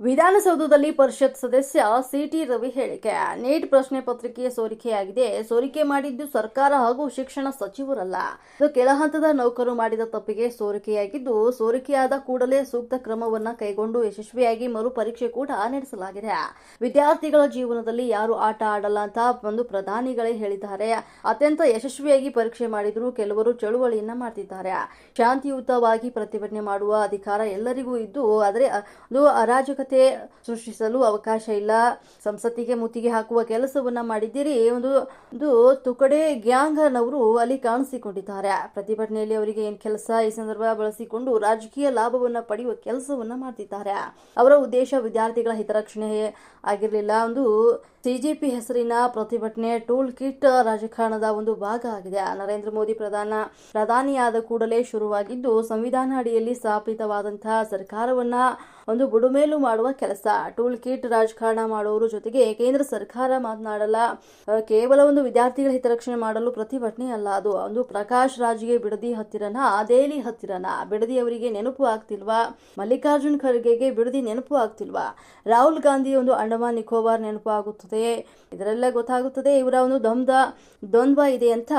ವಿಧಾನಸೌಧದಲ್ಲಿ ಪರಿಷತ್ ಸದಸ್ಯ ಸಿಟಿ ರವಿ ಹೇಳಿಕೆ. ನೀಟ್ ಪ್ರಶ್ನೆ ಪತ್ರಿಕೆ ಸೋರಿಕೆಯಾಗಿದೆ. ಸೋರಿಕೆ ಮಾಡಿದ್ದು ಸರ್ಕಾರ ಹಾಗೂ ಶಿಕ್ಷಣ ಸಚಿವರಲ್ಲ. ಇದು ಕೆಳಹಂತದ ನೌಕರು ಮಾಡಿದ ತಪ್ಪಿಗೆ ಸೋರಿಕೆಯಾಗಿದ್ದು, ಸೋರಿಕೆಯಾದ ಕೂಡಲೇ ಸೂಕ್ತ ಕ್ರಮವನ್ನ ಕೈಗೊಂಡು ಯಶಸ್ವಿಯಾಗಿ ಮರುಪರೀಕ್ಷೆ ಕೂಡ ನಡೆಸಲಾಗಿದೆ. ವಿದ್ಯಾರ್ಥಿಗಳ ಜೀವನದಲ್ಲಿ ಯಾರು ಆಟ ಆಡಲ್ಲ ಅಂತ ಒಂದು ಪ್ರಧಾನಿಗಳೇ ಹೇಳಿದ್ದಾರೆ. ಅತ್ಯಂತ ಯಶಸ್ವಿಯಾಗಿ ಪರೀಕ್ಷೆ ಮಾಡಿದ್ರು. ಕೆಲವರು ಚಳುವಳಿಯನ್ನ ಮಾಡ್ತಿದ್ದಾರೆ. ಶಾಂತಿಯುತವಾಗಿ ಪ್ರತಿಭಟನೆ ಮಾಡುವ ಅಧಿಕಾರ ಎಲ್ಲರಿಗೂ ಇದ್ದು, ಆದರೆ ಅದು ಅರಾಜಕತೆ ಸೃಷ್ಟಿಸಲು ಅವಕಾಶ ಇಲ್ಲ. ಸಂಸತ್ತಿಗೆ ಮುತ್ತಿಗೆ ಹಾಕುವ ಕೆಲಸವನ್ನ ಮಾಡಿದ್ದೀರಿ. ಒಂದು ತುಕಡೆ ಗ್ಯಾಂಗ್ ನವರು ಅಲ್ಲಿ ಕಾಣಿಸಿಕೊಂಡಿದ್ದಾರೆ. ಪ್ರತಿಭಟನೆಯಲ್ಲಿ ಅವರಿಗೆ ಏನ್ ಕೆಲಸ? ಈ ಸಂದರ್ಭ ಬಳಸಿಕೊಂಡು ರಾಜಕೀಯ ಲಾಭವನ್ನ ಪಡೆಯುವ ಕೆಲಸವನ್ನ ಮಾಡ್ತಿದ್ದಾರೆ. ಅವರ ಉದ್ದೇಶ ವಿದ್ಯಾರ್ಥಿಗಳ ಹಿತರಕ್ಷಣೆ ಆಗಿರಲಿಲ್ಲ. ಒಂದು ಸಿಜೆಪಿ ಹೆಸರಿನ ಪ್ರತಿಭಟನೆ ಟೂಲ್ ಕಿಟ್ ರಾಜಕಾರಣದ ಒಂದು ಭಾಗ ಆಗಿದೆ. ನರೇಂದ್ರ ಮೋದಿ ಪ್ರಧಾನಿಯಾದ ಕೂಡಲೇ ಶುರುವಾಗಿದ್ದು, ಸಂವಿಧಾನ ಅಡಿಯಲ್ಲಿ ಸ್ಥಾಪಿತವಾದಂತಹ ಸರ್ಕಾರವನ್ನ ಒಂದು ಬುಡುಮೇಲು ಮಾಡುವ ಕೆಲಸ. ಟೂಲ್ ಕಿಟ್ ರಾಜಕಾರಣ ಮಾಡುವವರ ಜೊತೆಗೆ ಕೇಂದ್ರ ಸರ್ಕಾರ ಮಾತನಾಡಲ್ಲ. ಕೇವಲ ಒಂದು ವಿದ್ಯಾರ್ಥಿಗಳ ಹಿತರಕ್ಷಣೆ ಮಾಡಲು ಪ್ರತಿಭಟನೆ ಅಲ್ಲ. ಅದು ಒಂದು ಪ್ರಕಾಶ್ ರಾಜ್ಗೆ ಬಿಡದಿ ಹತ್ತಿರನ, ದೆಹಲಿ ಹತ್ತಿರನ. ಬಿಡದಿ ಅವರಿಗೆ ನೆನಪು ಆಗ್ತಿಲ್ವಾ? ಮಲ್ಲಿಕಾರ್ಜುನ್ ಖರ್ಗೆಗೆ ಬಿಡದಿ ನೆನಪು ಆಗ್ತಿಲ್ವಾ? ರಾಹುಲ್ ಗಾಂಧಿ ಒಂದು ಅಂಡಮಾನ್ ನಿಕೋಬಾರ್ ನೆನಪು ಆಗುತ್ತದೆ. ಇದರೆಲ್ಲ ಗೊತ್ತಾಗುತ್ತದೆ ಇವರ ಒಂದು ದ್ವಂದ್ವ ಇದೆ ಅಂತ.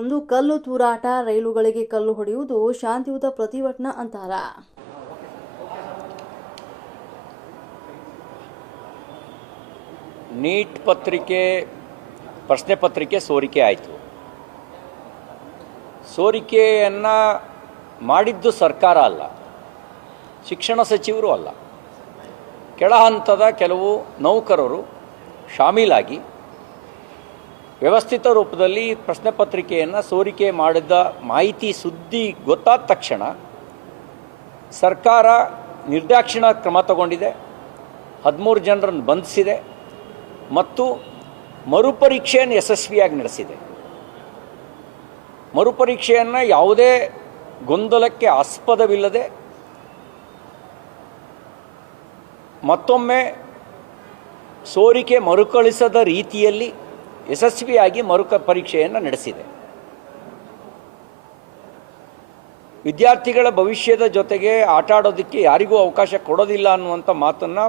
ಒಂದು ಕಲ್ಲು ತೂರಾಟ, ರೈಲುಗಳಿಗೆ ಕಲ್ಲು ಹೊಡೆಯುವುದು ಶಾಂತಿಯುತ ಪ್ರತಿಭಟನಾ ಅಂತಾರ. ನೀಟ್ ಪ್ರಶ್ನೆ ಪತ್ರಿಕೆ ಸೋರಿಕೆ ಆಯಿತು. ಸೋರಿಕೆಯನ್ನು ಮಾಡಿದ್ದು ಸರ್ಕಾರ ಅಲ್ಲ, ಶಿಕ್ಷಣ ಸಚಿವರು ಅಲ್ಲ. ಕೆಳ ಹಂತದ ಕೆಲವು ನೌಕರರು ಶಾಮೀಲಾಗಿ ವ್ಯವಸ್ಥಿತ ರೂಪದಲ್ಲಿ ಪ್ರಶ್ನೆ ಪತ್ರಿಕೆಯನ್ನು ಸೋರಿಕೆ ಮಾಡಿದ ಮಾಹಿತಿ ಸುದ್ದಿ ಗೊತ್ತಾದ ತಕ್ಷಣ ಸರ್ಕಾರ ನಿರ್ದಾಕ್ಷಿಣ ಕ್ರಮ ತಗೊಂಡಿದೆ. 13 ಜನರನ್ನು ಬಂಧಿಸಿದೆ ಮತ್ತು ಮರುಪರೀಕ್ಷೆಯನ್ನು ಯಶಸ್ವಿಯಾಗಿ ನಡೆಸಿದೆ. ಮರುಪರೀಕ್ಷೆಯನ್ನು ಯಾವುದೇ ಗೊಂದಲಕ್ಕೆ ಆಸ್ಪದವಿಲ್ಲದೆ ಮತ್ತೊಮ್ಮೆ ಸೋರಿಕೆ ಮರುಕಳಿಸದ ರೀತಿಯಲ್ಲಿ ಯಶಸ್ವಿಯಾಗಿ ಪರೀಕ್ಷೆಯನ್ನು ನಡೆಸಿದೆ. ವಿದ್ಯಾರ್ಥಿಗಳ ಭವಿಷ್ಯದ ಜೊತೆಗೆ ಆಟ ಆಡೋದಕ್ಕೆ ಯಾರಿಗೂ ಅವಕಾಶ ಕೊಡೋದಿಲ್ಲ ಅನ್ನುವಂಥ ಮಾತನ್ನು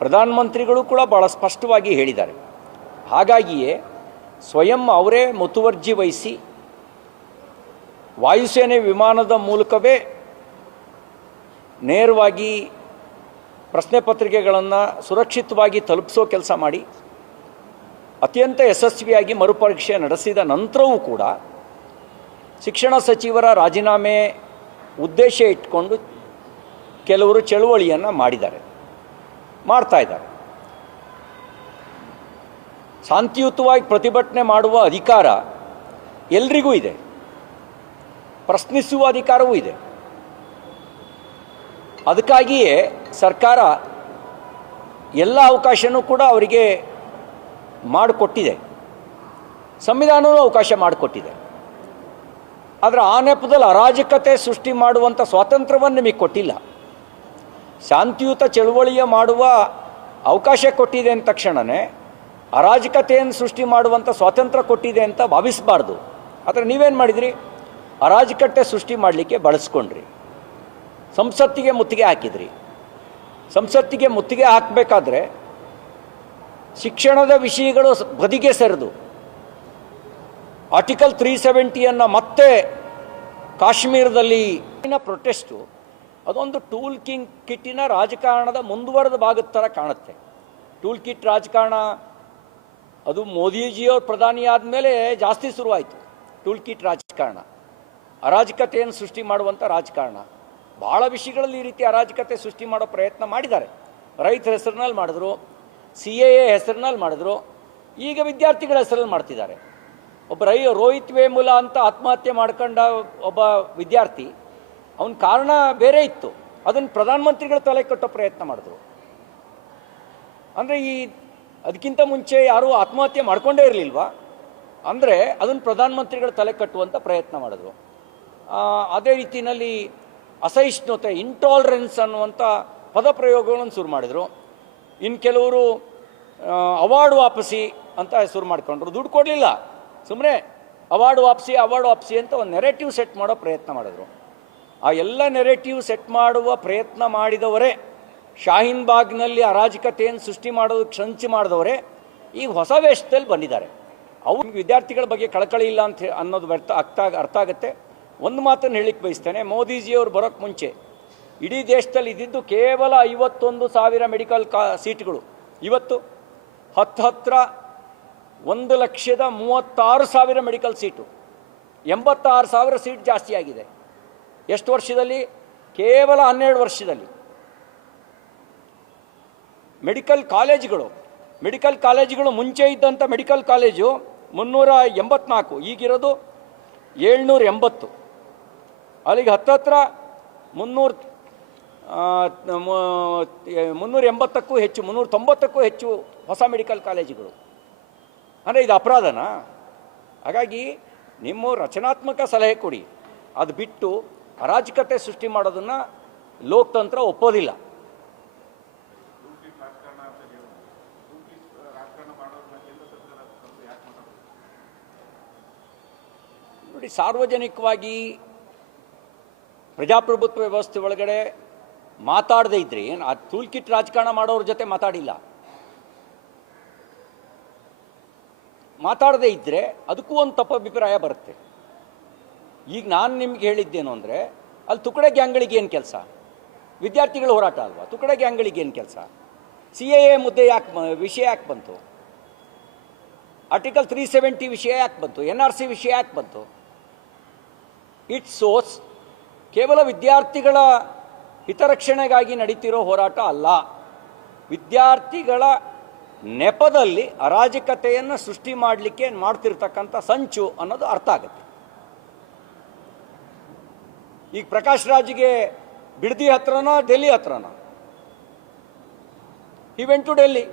ಪ್ರಧಾನಮಂತ್ರಿಗಳು ಕೂಡ ಭಾಳ ಸ್ಪಷ್ಟವಾಗಿ ಹೇಳಿದ್ದಾರೆ. ಹಾಗಾಗಿಯೇ ಸ್ವಯಂ ಅವರೇ ಮುತುವರ್ಜಿ ವಹಿಸಿ ವಾಯುಸೇನೆ ವಿಮಾನದ ಮೂಲಕವೇ ನೇರವಾಗಿ ಪ್ರಶ್ನೆ ಪತ್ರಿಕೆಗಳನ್ನು ಸುರಕ್ಷಿತವಾಗಿ ತಲುಪಿಸೋ ಕೆಲಸ ಮಾಡಿ ಅತ್ಯಂತ ಯಶಸ್ವಿಯಾಗಿ ಮರುಪರೀಕ್ಷೆ ನಡೆಸಿದ ನಂತರವೂ ಕೂಡ ಶಿಕ್ಷಣ ಸಚಿವರ ರಾಜೀನಾಮೆ ಉದ್ದೇಶ ಇಟ್ಕೊಂಡು ಕೆಲವರು ಚಳುವಳಿಯನ್ನು ಮಾಡ್ತಾ ಇದ್ದಾರೆ. ಶಾಂತಿಯುತವಾಗಿ ಪ್ರತಿಭಟನೆ ಮಾಡುವ ಅಧಿಕಾರ ಎಲ್ರಿಗೂ ಇದೆ, ಪ್ರಶ್ನಿಸುವ ಅಧಿಕಾರವೂ ಇದೆ. ಅದಕ್ಕಾಗಿಯೇ ಸರ್ಕಾರ ಎಲ್ಲ ಅವಕಾಶನೂ ಕೂಡ ಅವರಿಗೆ ಮಾಡಿಕೊಟ್ಟಿದೆ, ಸಂವಿಧಾನವೂ ಅವಕಾಶ ಮಾಡಿಕೊಟ್ಟಿದೆ. ಆದರೆ ಆ ನೆಪದಲ್ಲಿ ಅರಾಜಕತೆ ಸೃಷ್ಟಿ ಮಾಡುವಂಥ ಸ್ವಾತಂತ್ರ್ಯವನ್ನು ನಿಮಗೆ ಕೊಟ್ಟಿಲ್ಲ. ಶಾಂತಿಯುತ ಚಳುವಳಿಯ ಮಾಡುವ ಅವಕಾಶ ಕೊಟ್ಟಿದೆ ಅಂದ ತಕ್ಷಣವೇ ಅರಾಜಕತೆಯನ್ನು ಸೃಷ್ಟಿ ಮಾಡುವಂಥ ಸ್ವಾತಂತ್ರ್ಯ ಕೊಟ್ಟಿದೆ ಅಂತ ಭಾವಿಸಬಾರ್ದು. ಆದರೆ ನೀವೇನು ಮಾಡಿದ್ರಿ? ಅರಾಜಕತೆ ಸೃಷ್ಟಿ ಮಾಡಲಿಕ್ಕೆ ಬಳಸ್ಕೊಂಡ್ರಿ. ಸಂಸತ್ತಿಗೆ ಮುತ್ತಿಗೆ ಹಾಕಿದ್ರಿ. ಸಂಸತ್ತಿಗೆ ಮುತ್ತಿಗೆ ಹಾಕಬೇಕಾದ್ರೆ ಶಿಕ್ಷಣದ ವಿಷಯಗಳು ಬದಿಗೆ ಸರಿದು ಆರ್ಟಿಕಲ್ 370 ಮತ್ತೆ ಕಾಶ್ಮೀರದಲ್ಲಿ ಪ್ರೊಟೆಸ್ಟು ಅದೊಂದು ಟೂಲ್ ಕಿಟ್ಟಿನ ರಾಜಕಾರಣದ ಮುಂದುವರೆದ ಭಾಗದ ಥರ ಕಾಣುತ್ತೆ. ಟೂಲ್ ಕಿಟ್ ರಾಜಕಾರಣ ಅದು ಮೋದಿಜಿಯವ್ರ ಪ್ರಧಾನಿ ಆದಮೇಲೆ ಜಾಸ್ತಿ ಶುರುವಾಯಿತು. ಟೂಲ್ ಕಿಟ್ ರಾಜಕಾರಣ, ಅರಾಜಕತೆಯನ್ನು ಸೃಷ್ಟಿ ಮಾಡುವಂಥ ರಾಜಕಾರಣ. ಭಾಳ ವಿಷಯಗಳಲ್ಲಿ ಈ ರೀತಿ ಅರಾಜಕತೆ ಸೃಷ್ಟಿ ಮಾಡೋ ಪ್ರಯತ್ನ ಮಾಡಿದ್ದಾರೆ. ರೈತರ ಹೆಸರಿನಲ್ಲಿ ಮಾಡಿದ್ರು, CAA ಹೆಸರಿನಲ್ಲಿ ಮಾಡಿದ್ರು, ಈಗ ವಿದ್ಯಾರ್ಥಿಗಳ ಹೆಸರಲ್ಲಿ ಮಾಡ್ತಿದ್ದಾರೆ. ಒಬ್ಬ ರೋಹಿತ್ ವೇಮುಲ ಅಂತ ಆತ್ಮಹತ್ಯೆ ಮಾಡ್ಕೊಂಡ ಒಬ್ಬ ವಿದ್ಯಾರ್ಥಿ, ಅವನ ಕಾರಣ ಬೇರೆ ಇತ್ತು, ಅದನ್ನು ಪ್ರಧಾನಮಂತ್ರಿಗಳ ತಲೆ ಕಟ್ಟೋ ಪ್ರಯತ್ನ ಮಾಡಿದ್ರು. ಅಂದರೆ ಅದಕ್ಕಿಂತ ಮುಂಚೆ ಯಾರೂ ಆತ್ಮಹತ್ಯೆ ಮಾಡ್ಕೊಂಡೇ ಇರಲಿಲ್ವಾ? ಅಂದರೆ ಅದನ್ನು ಪ್ರಧಾನಮಂತ್ರಿಗಳ ತಲೆ ಕಟ್ಟುವಂಥ ಪ್ರಯತ್ನ ಮಾಡಿದ್ರು. ಅದೇ ರೀತಿಯಲ್ಲಿ ಅಸಹಿಷ್ಣುತೆ, ಇಂಟಾಲರೆನ್ಸ್ ಅನ್ನುವಂಥ ಪದಪ್ರಯೋಗಗಳನ್ನು ಶುರು ಮಾಡಿದರು. ಇನ್ನು ಕೆಲವರು ಅವಾರ್ಡ್ ವಾಪಸಿ ಅಂತ ಶುರು ಮಾಡ್ಕೊಂಡ್ರು. ದುಡ್ಡು ಕೊಡಲಿಲ್ಲ, ಸುಮ್ಮನೆ ಅವಾರ್ಡ್ ವಾಪಸಿ ಅಂತ ಒಂದು ನೆರೆಟಿವ್ ಸೆಟ್ ಮಾಡೋ ಪ್ರಯತ್ನ ಮಾಡಿದ್ರು. ಆ ಎಲ್ಲ ನೆರೆಟಿವ್ ಸೆಟ್ ಮಾಡುವ ಪ್ರಯತ್ನ ಮಾಡಿದವರೇ ಶಾಹೀನ್ ಬಾಗ್ನಲ್ಲಿ ಅರಾಜಕತೆಯನ್ನು ಸೃಷ್ಟಿ ಮಾಡೋದಕ್ಕೆ ಸಂಚು ಮಾಡಿದವರೇ ಈಗ ಹೊಸ ವೇಷದಲ್ಲಿ ಬಂದಿದ್ದಾರೆ. ಅವ್ರಿಗೆ ವಿದ್ಯಾರ್ಥಿಗಳ ಬಗ್ಗೆ ಕಳಕಳಿ ಇಲ್ಲ ಅಂತ ಅನ್ನೋದು ಅರ್ಥ ಆಗುತ್ತೆ. ಒಂದು ಮಾತನ್ನು ಹೇಳಿಕ್ಕೆ ಬಯಸ್ತೇನೆ, ಮೋದಿಜಿಯವರು ಬರೋಕ್ಕೆ ಮುಂಚೆ ಇಡೀ ದೇಶದಲ್ಲಿ ಇದ್ದಿದ್ದು ಕೇವಲ 51,000 ಮೆಡಿಕಲ್ ಸೀಟ್ಗಳು. ಇವತ್ತು ಹತ್ತಿರ 1,36,000 ಮೆಡಿಕಲ್ ಸೀಟು, 86,000 ಸೀಟ್ ಜಾಸ್ತಿ ಆಗಿದೆ. ಎಷ್ಟು ವರ್ಷದಲ್ಲಿ? ಕೇವಲ 12 ವರ್ಷದಲ್ಲಿ. ಮೆಡಿಕಲ್ ಕಾಲೇಜುಗಳು ಮುಂಚೆ ಇದ್ದಂಥ ಮೆಡಿಕಲ್ ಕಾಲೇಜು 384, ಈಗಿರೋದು 780. ಅಲ್ಲಿಗೆ ಹತ್ತಿರ 380ಕ್ಕೂ ಹೆಚ್ಚು, 390ಕ್ಕೂ ಹೆಚ್ಚು ಹೊಸ ಮೆಡಿಕಲ್ ಕಾಲೇಜುಗಳು. ಅಂದರೆ ಇದು ಅಪರಾಧನಾ? ಹಾಗಾಗಿ ನಿಮ್ಮ ರಚನಾತ್ಮಕ ಸಲಹೆ ಕೊಡಿ, ಅದು ಬಿಟ್ಟು ಅರಾಜಕತೆ ಸೃಷ್ಟಿ ಮಾಡೋದನ್ನು ಲೋಕತಂತ್ರ ಒಪ್ಪೋದಿಲ್ಲ. ನೋಡಿ, ಸಾರ್ವಜನಿಕವಾಗಿ ಪ್ರಜಾಪ್ರಭುತ್ವ ವ್ಯವಸ್ಥೆ ಒಳಗಡೆ ಮಾತಾಡದೇ ಇದ್ದರೆ ಏನು ಆ ಟೂಲ್ ಕಿಟ್ ರಾಜಕಾರಣ ಮಾಡೋರ ಜೊತೆ ಮಾತಾಡದೇ ಇದ್ದರೆ ಅದಕ್ಕೂ ಒಂದು ತಪ್ಪಭಿಪ್ರಾಯ ಬರುತ್ತೆ. ಈಗ ನಾನು ನಿಮ್ಗೆ ಹೇಳಿದ್ದೇನು ಅಂದರೆ, ಅಲ್ಲಿ ತುಕಡೆ ಗ್ಯಾಂಗ್ಗಳಿಗೆ ಏನು ಕೆಲಸ? ವಿದ್ಯಾರ್ಥಿಗಳ ಹೋರಾಟ ಅಲ್ವಾ? ತುಕಡೆ ಗ್ಯಾಂಗ್ಗಳಿಗೆ ಏನು ಕೆಲಸ? CAA ಮುದ್ದೆ ವಿಷಯ ಯಾಕೆ ಬಂತು? ಆರ್ಟಿಕಲ್ 370 ವಿಷಯ ಯಾಕೆ ಬಂತು? NRC ವಿಷಯ ಯಾಕೆ ಬಂತು? ಇಟ್ ಸೋಸ್ ಕೇವಲ ವಿದ್ಯಾರ್ಥಿಗಳ ಹಿತರಕ್ಷಣೆಗಾಗಿ ನಡೀತಿರೋ ಹೋರಾಟ ಅಲ್ಲ. ವಿದ್ಯಾರ್ಥಿಗಳ ನೆಪದಲ್ಲಿ ಅರಾಜಕತೆಯನ್ನು ಸೃಷ್ಟಿ ಮಾಡಲಿಕ್ಕೆ ಮಾಡ್ತಿರ್ತಕ್ಕಂಥ ಸಂಚು ಅನ್ನೋದು ಅರ್ಥ ಆಗುತ್ತೆ. ಈಗ ಪ್ರಕಾಶ್ ರಾಜ್ಗೆ ಬಿಡದಿ ಹತ್ರನೋ ಡೆಲ್ಲಿ ಹತ್ರನೋ? He went to Delhi.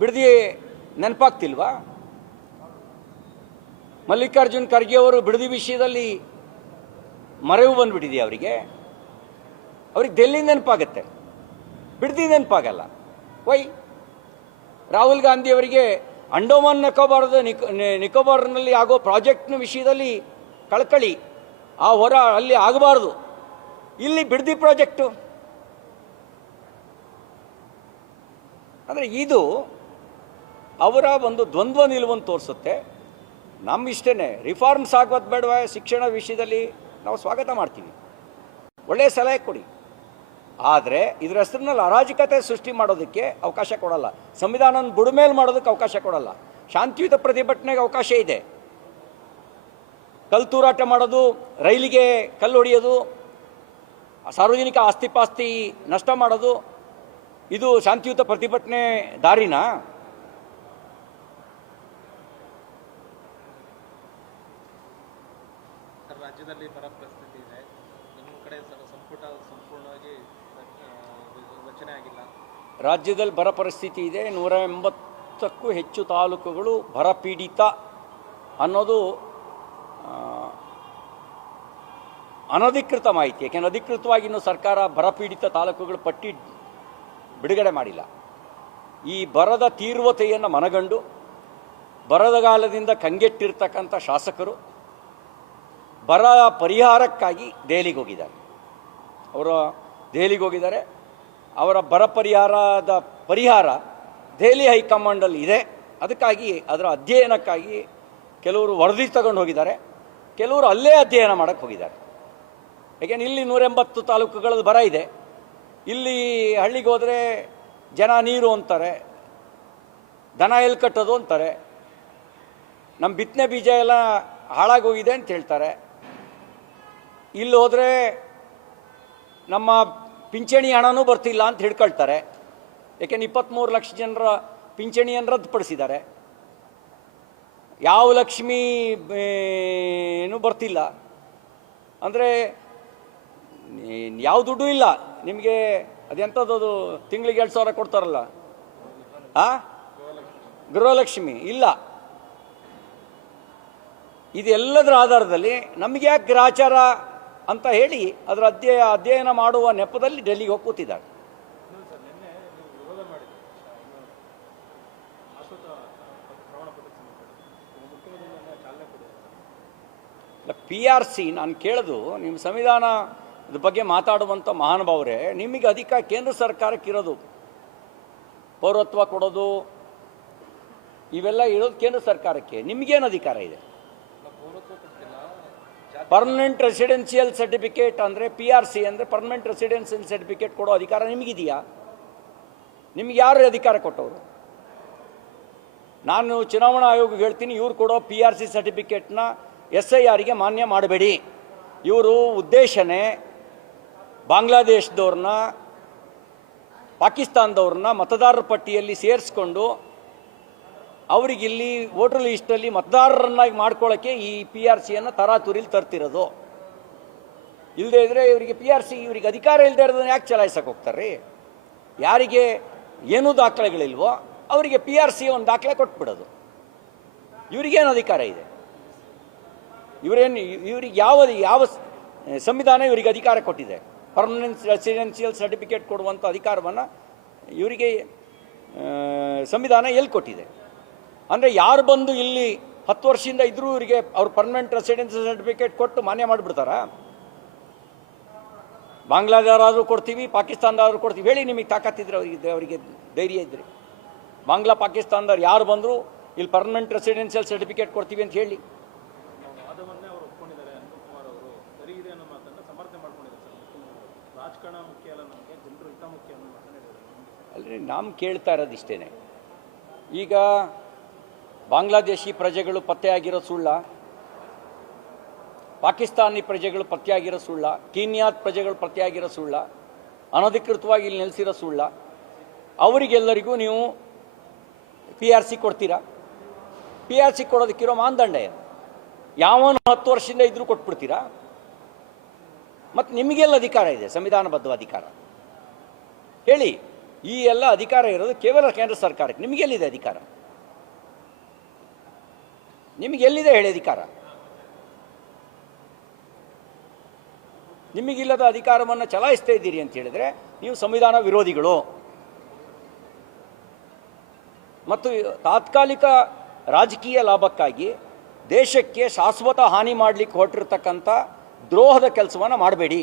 Bidadi ನೆನಪಾಗ್ತಿಲ್ವಾ? ಮಲ್ಲಿಕಾರ್ಜುನ್ ಖರ್ಗೆ ಅವರು ಬಿಡದಿ ವಿಷಯದಲ್ಲಿ ಮರೆವು ಬಂದುಬಿಟ್ಟಿದೆ ಅವ್ರಿಗೆ ಡೆಲ್ಲಿ ನೆನಪಾಗತ್ತೆ, ಬಿಡದಿ ನೆನಪಾಗಲ್ಲ. ವೈ? ರಾಹುಲ್ ಗಾಂಧಿ ಅವರಿಗೆ ಅಂಡೋಮಾನ್ ನಿಕೋಬಾರ್ನಲ್ಲಿ ಆಗೋ ಪ್ರಾಜೆಕ್ಟ್ನ ವಿಷಯದಲ್ಲಿ ಕಳಕಳಿ, ಆ ಹೊರ ಅಲ್ಲಿ ಆಗಬಾರ್ದು. ಇಲ್ಲಿ ಬಿಡದಿ ಪ್ರಾಜೆಕ್ಟು ಅಂದರೆ ಇದು ಅವರ ಒಂದು ದ್ವಂದ್ವ ನಿಲುವನ್ನು ತೋರಿಸುತ್ತೆ. ನಮ್ಮಿಷ್ಟೇ ರಿಫಾರ್ಮ್ಸ್ ಆಗೋದು ಬೇಡವಾ? ಶಿಕ್ಷಣ ವಿಷಯದಲ್ಲಿ ನಾವು ಸ್ವಾಗತ ಮಾಡ್ತೀವಿ, ಒಳ್ಳೆಯ ಸಲಹೆ ಕೊಡಿ. ಆದರೆ ಇದರ ಹೆಸರಿನಲ್ಲಿ ಅರಾಜಕತೆ ಸೃಷ್ಟಿ ಮಾಡೋದಕ್ಕೆ ಅವಕಾಶ ಕೊಡಲ್ಲ. ಸಂವಿಧಾನ ಬುಡಮೇಲೆ ಮಾಡೋದಕ್ಕೆ ಅವಕಾಶ ಕೊಡಲ್ಲ. ಶಾಂತಿಯುತ ಪ್ರತಿಭಟನೆಗೆ ಅವಕಾಶ ಇದೆ. ಕಲ್ಲು ತೂರಾಟ ಮಾಡೋದು, ರೈಲಿಗೆ ಕಲ್ಲು ಹೊಡೆಯೋದು, ಸಾರ್ವಜನಿಕ ಆಸ್ತಿ ನಷ್ಟ ಮಾಡೋದು, ಇದು ಶಾಂತಿಯುತ ಪ್ರತಿಭಟನೆ ದಾರಿನಾ? ರಾಜ್ಯದಲ್ಲಿ ಬರ ಪರಿಸ್ಥಿತಿ ಇದೆ. ನಿಮ್ಮ ಕಡೆ ಸಂಪುಟ ಸಂಪೂರ್ಣವಾಗಿ ರಚನೆ ಆಗಿಲ್ಲ. ರಾಜ್ಯದಲ್ಲಿ ಬರ ಪರಿಸ್ಥಿತಿ ಇದೆ. 180ಕ್ಕೂ ಹೆಚ್ಚು ತಾಲೂಕುಗಳು ಬರಪೀಡಿತ ಅನ್ನೋದು ಅನಧಿಕೃತ ಮಾಹಿತಿ. ಯಾಕೆಂದರೆ ಅಧಿಕೃತವಾಗಿ ಇನ್ನೂ ಸರ್ಕಾರ ಬರಪೀಡಿತ ತಾಲೂಕುಗಳ ಪಟ್ಟಿ ಬಿಡುಗಡೆ ಮಾಡಿಲ್ಲ. ಈ ಬರದ ತೀವ್ರತೆಯನ್ನು ಮನಗಂಡು ಬರಗಾಲದಿಂದ ಕಂಗೆಟ್ಟಿರ್ತಕ್ಕಂಥ ಶಾಸಕರು ಬರ ಪರಿಹಾರಕ್ಕಾಗಿ ದೆಹಲಿಗೆ ಹೋಗಿದ್ದಾರೆ. ಅವರ ಬರ ಪರಿಹಾರ ದೆಹಲಿ ಹೈಕಮಾಂಡಲ್ಲಿ ಇದೆ. ಅದಕ್ಕಾಗಿ ಅದರ ಅಧ್ಯಯನಕ್ಕಾಗಿ ಕೆಲವರು ವರದಿ ತಗೊಂಡು ಹೋಗಿದ್ದಾರೆ, ಕೆಲವರು ಅಲ್ಲೇ ಅಧ್ಯಯನ ಮಾಡೋಕ್ಕೆ ಹೋಗಿದ್ದಾರೆ. ಯಾಕೆಂದರೆ ಇಲ್ಲಿ 180 ತಾಲೂಕುಗಳಲ್ಲಿ ಬರ ಇದೆ. ಇಲ್ಲಿ ಹಳ್ಳಿಗೆ ಹೋದರೆ ಜನ ನೀರು ಅಂತಾರೆ, ದನ ಎಲ್ಲಿ ಕಟ್ಟೋದು ಅಂತಾರೆ, ನಮ್ಮ ಬಿತ್ತನೆ ಬೀಜ ಎಲ್ಲ ಹಾಳಾಗೋಗಿದೆ ಅಂತ ಹೇಳ್ತಾರೆ. ಇಲ್ಲಿ ಹೋದರೆ ನಮ್ಮ ಪಿಂಚಣಿ ಹಣನೂ ಬರ್ತಿಲ್ಲ ಅಂತ ಹಿಡ್ಕೊಳ್ತಾರೆ. ಏಕೆಂದ್ರೆ 23 ಲಕ್ಷ ಜನರ ಪಿಂಚಣಿಯನ್ನು ರದ್ದುಪಡಿಸಿದ್ದಾರೆ. ಯಾವ ಲಕ್ಷ್ಮೀನೂ ಬರ್ತಿಲ್ಲ ಅಂದರೆ ಯಾವ ದುಡ್ಡು ಇಲ್ಲ ನಿಮಗೆ. ಅದೆಂಥದ್ದು ತಿಂಗಳಿಗೆ 2,000 ಕೊಡ್ತಾರಲ್ಲ, ಗೃಹಲಕ್ಷ್ಮಿ ಇಲ್ಲ. ಇದೆಲ್ಲದರ ಆಧಾರದಲ್ಲಿ ನಮಗೆ ಯಾಕೆ ಗ್ರಾಚಾರ ಅಂತ ಹೇಳಿ ಅದರ ಅಧ್ಯಯನ ಮಾಡುವ ನೆಪದಲ್ಲಿ ಡೆಲ್ಲಿಗೆ ಹೋಗಿ ಕೂತಿದ್ದಾರೆ. PRC ನಾನು ಕೇಳೋದು, ನಿಮ್ಮ ಸಂವಿಧಾನ ಇದ್ರ ಬಗ್ಗೆ ಮಾತಾಡುವಂಥ ಮಹಾನುಭಾವರೇ, ನಿಮಗೆ ಅಧಿಕಾರ ಕೇಂದ್ರ ಸರ್ಕಾರಕ್ಕಿರೋದು, ಪೌರತ್ವ ಕೊಡೋದು ಇವೆಲ್ಲ ಇರೋದು ಕೇಂದ್ರ ಸರ್ಕಾರಕ್ಕೆ. ನಿಮಗೇನು ಅಧಿಕಾರ ಇದೆ? ಪರ್ಮನೆಂಟ್ ರೆಸಿಡೆನ್ಷಿಯಲ್ ಸರ್ಟಿಫಿಕೇಟ್ ಅಂದರೆ PRC ಅಂದರೆ ಪರ್ಮನೆಂಟ್ ರೆಸಿಡೆನ್ಷಿಯಲ್ ಸರ್ಟಿಫಿಕೇಟ್ ಕೊಡೋ ಅಧಿಕಾರ ನಿಮಗಿದೆಯಾ? ನಿಮ್ಗೆ ಯಾರು ಅಧಿಕಾರ ಕೊಟ್ಟವರು? ನಾನು ಚುನಾವಣಾ ಆಯೋಗಕ್ಕೆ ಹೇಳ್ತೀನಿ, ಇವ್ರು ಕೊಡೋ PRC ಸರ್ಟಿಫಿಕೇಟ್ನ SIRಗೆ ಮಾನ್ಯ ಮಾಡಬೇಡಿ. ಇವರು ಉದ್ದೇಶನೇ ಬಾಂಗ್ಲಾದೇಶದವ್ರನ್ನ, ಪಾಕಿಸ್ತಾನದವ್ರನ್ನ ಮತದಾರರ ಪಟ್ಟಿಯಲ್ಲಿ ಸೇರಿಸ್ಕೊಂಡು ಅವರಿಗಿಲ್ಲಿ ವೋಟರ್ ಲಿಸ್ಟಲ್ಲಿ ಮತದಾರರನ್ನಾಗಿ ಮಾಡ್ಕೊಳ್ಳೋಕ್ಕೆ ಈ PRCಯನ್ನು ತರಾತುರಿಲಿ ತರ್ತಿರೋದು. ಇಲ್ಲದೇ ಇದ್ದರೆ ಇವರಿಗೆ PRC ಇವರಿಗೆ ಅಧಿಕಾರ ಇಲ್ಲದೆ ಇರೋದನ್ನ ಯಾಕೆ ಚಲಾಯಿಸಕ್ಕೆ ಹೋಗ್ತಾರೆ? ಯಾರಿಗೆ ಏನೂ ದಾಖಲೆಗಳಿಲ್ವೋ ಅವರಿಗೆ PRC ಒಂದು ದಾಖಲೆ ಕೊಟ್ಬಿಡೋದು. ಇವರಿಗೇನು ಅಧಿಕಾರ ಇದೆ? ಇವ್ರಿಗೆ ಯಾವ ಸಂವಿಧಾನ ಇವರಿಗೆ ಅಧಿಕಾರ ಕೊಟ್ಟಿದೆ? ಪರ್ಮನೆಂಟ್ ರೆಸಿಡೆನ್ಷಿಯಲ್ ಸರ್ಟಿಫಿಕೇಟ್ ಕೊಡುವಂಥ ಅಧಿಕಾರವನ್ನು ಇವರಿಗೆ ಸಂವಿಧಾನ ಎಲ್ಲಿ ಕೊಟ್ಟಿದೆ? ಅಂದರೆ ಯಾರು ಬಂದು ಇಲ್ಲಿ 10 ವರ್ಷದಿಂದ ಇದ್ದರೂ ಇವರಿಗೆ ಅವ್ರ ಪರ್ಮನೆಂಟ್ ರೆಸಿಡೆನ್ಷಿಯಲ್ ಸರ್ಟಿಫಿಕೇಟ್ ಕೊಟ್ಟು ಮಾನ್ಯ ಮಾಡಿಬಿಡ್ತಾರಾ? ಬಾಂಗ್ಲಾದವರಾದರೂ ಕೊಡ್ತೀವಿ, ಪಾಕಿಸ್ತಾನದವ್ರು ಕೊಡ್ತೀವಿ. ಹೇಳಿ, ನಿಮಗೆ ತಾಕತ್ತಿದ್ರೆ ಅವರಿಗೆ ಧೈರ್ಯ ಇದ್ದರೆ ಬಾಂಗ್ಲಾ ಪಾಕಿಸ್ತಾನದವ್ರು ಯಾರು ಬಂದರೂ ಇಲ್ಲಿ ಪರ್ಮನೆಂಟ್ ರೆಸಿಡೆನ್ಷಿಯಲ್ ಸರ್ಟಿಫಿಕೇಟ್ ಕೊಡ್ತೀವಿ ಅಂತ ಹೇಳಿ. ವಾದವನ್ನೇ ಅವರು ಒಪ್ಕೊಂಡಿದ್ದಾರೆ. ಅನಂತಕುಮಾರ್ ಅವರು ಸರಿ ಇದೆ ಅನ್ನೋ ಮಾತನ್ನು ಸಮರ್ಥನೆ ಮಾಡ್ಕೊಂಡಿದ್ದಾರೆ ಸರ್. ರಾಜಕಾರಣ ಮುಖ್ಯ ಅಲ್ಲ, ನಮಗೆ ಜನರು ಹಿತ ಮುಖ್ಯ ಅನ್ನೋ ಮಾತನ್ನು ಹೇಳಿದ್ದಾರೆ. ಅಲ್ಲರಿ, ನಾವು ಕೇಳ್ತಾ ಇರೋದಿಷ್ಟೇ. ಈಗ ಬಾಂಗ್ಲಾದೇಶಿ ಪ್ರಜೆಗಳು ಪತ್ತೆಯಾಗಿರೋ ಸುಳ್ಳ, ಪಾಕಿಸ್ತಾನಿ ಪ್ರಜೆಗಳು ಪತ್ತೆಯಾಗಿರೋ ಸುಳ್ಳ, ಕೀನ್ಯಾದ ಪ್ರಜೆಗಳು ಪತ್ತೆಯಾಗಿರೋ ಸುಳ್ಳ, ಅನಧಿಕೃತವಾಗಿ ಇಲ್ಲಿ ನೆಲೆಸಿರೋ ಸುಳ್ಳ, ಅವರಿಗೆಲ್ಲರಿಗೂ ನೀವು PRC ಕೊಡ್ತೀರಾ? PRC ಕೊಡೋದಕ್ಕಿರೋ ಮಾನದಂಡ ಏನು? ಯಾವನು 10 ವರ್ಷದಿಂದ ಇದ್ರೂ ಕೊಟ್ಬಿಡ್ತೀರಾ? ಮತ್ತು ನಿಮಗೆಲ್ಲ ಅಧಿಕಾರ ಇದೆ, ಸಂವಿಧಾನಬದ್ಧ ಅಧಿಕಾರ? ಹೇಳಿ, ಈ ಎಲ್ಲ ಅಧಿಕಾರ ಇರೋದು ಕೇವಲ ಕೇಂದ್ರ ಸರ್ಕಾರಕ್ಕೆ. ನಿಮಗೆಲ್ಲಿದೆ ಅಧಿಕಾರ? ನಿಮಗೆಲ್ಲಿದೆ ಹೇಳಿ ಅಧಿಕಾರ? ನಿಮಗಿಲ್ಲದ ಅಧಿಕಾರವನ್ನು ಚಲಾಯಿಸ್ತಾ ಇದ್ದೀರಿ ಅಂತ ಹೇಳಿದರೆ ನೀವು ಸಂವಿಧಾನ ವಿರೋಧಿಗಳು. ಮತ್ತು ತಾತ್ಕಾಲಿಕ ರಾಜಕೀಯ ಲಾಭಕ್ಕಾಗಿ ದೇಶಕ್ಕೆ ಶಾಶ್ವತ ಹಾನಿ ಮಾಡಲಿಕ್ಕೆ ಹೊರಟಿರ್ತಕ್ಕಂಥ ದ್ರೋಹದ ಕೆಲಸವನ್ನು ಮಾಡಬೇಡಿ.